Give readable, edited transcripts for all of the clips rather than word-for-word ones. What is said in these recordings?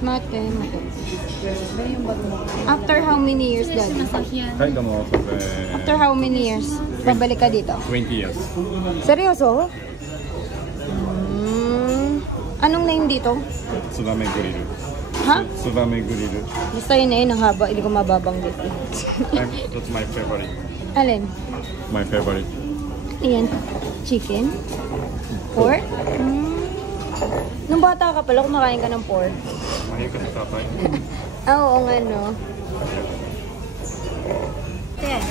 Mate. After how many years, Daddy? はいどうも。After how many years? Babalik ka dito? 20 years. Seryoso? Anong name dito? ツバメグリル。 Ha? ツバメグリル。 Basta yun na yun, ang haba. Hindi ko mababanggit. That's my favorite. Alin? My favorite. Ayan. Chicken? Pork? Nung bata ka pala, kumakain ka ng pork. Mahilig ka sa tatay. Oo nga, no? Ten.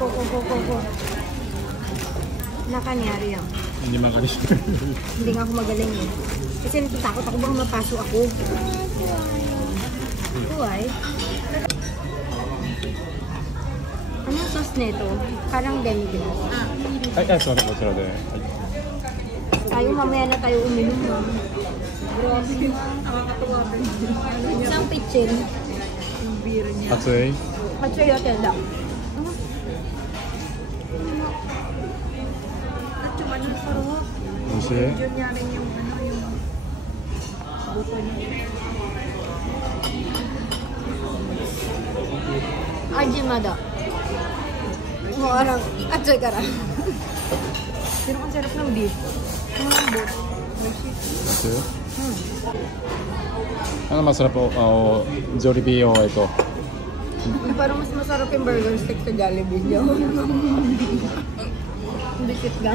Ko. Nakanyari yan. Hindi magaling. Hindi nga ako magaling eh. Kasi natatakot ako baka mapaso ako. Why? Anong sauce nito? Parang demi-glace. はい、すみません、こちらで。はい。 Tayo mamaya na tayo uminom na. Grabe na. Nakakatuwa ka. Isang pitchin. Yung beer niya. 熱い。 Matsuy hotel daw. At yung ano, sarap. 美味しい。 Yun niya rin yung ano, yung buto niya. Ajimada. Orang, atsoy ka ra. Pero ang sarap ng beef. Malambot. Masih? Ano masarap o Jollibee o ito? Parang mas masarap yung burger stick sa Jollibee. Bikit ka.